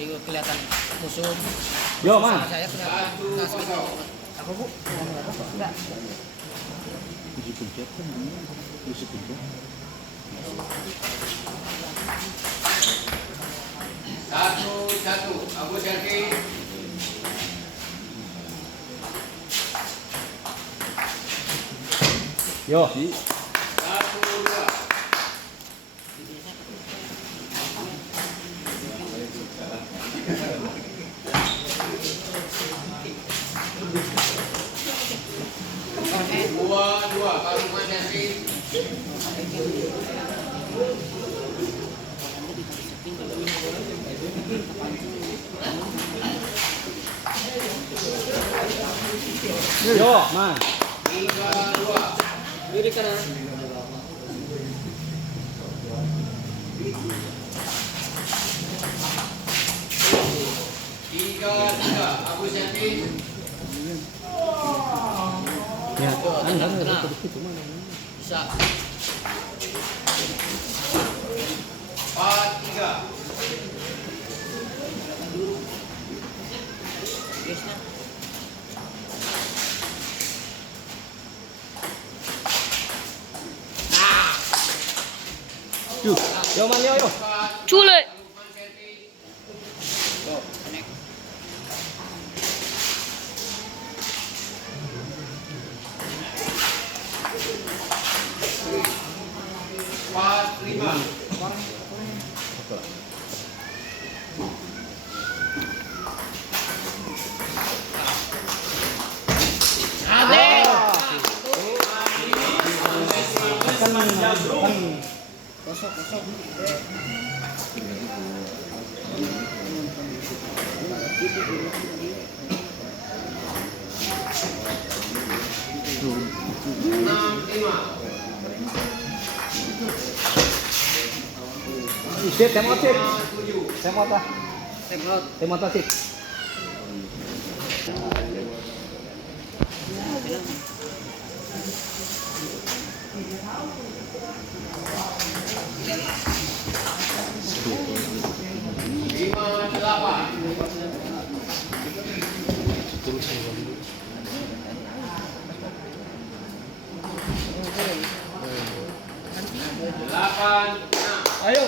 Jadi kelihatan musuh. Yo, Man. Saya kelihatan kas gitu. Apa Bu? Enggak. Satu, Abu Syarki. Yo. Satu, dua. Dua, Pak Lukman Syarki. Yo, Man. 3-2. Diri kanan. Tiga, Abu Syarki. Ya, Tenang. Bisa. 4-3. Guysnya. Yo, Man, yo. Cule. Lukman Syarki. Tuh, connect. Empat, lima. Kosong. Enam, lima. Sip, temot sip. Tujuh. Temot lah. Temot. Temot lah sip. Lima, delapan. Delapan, enam. Ayo.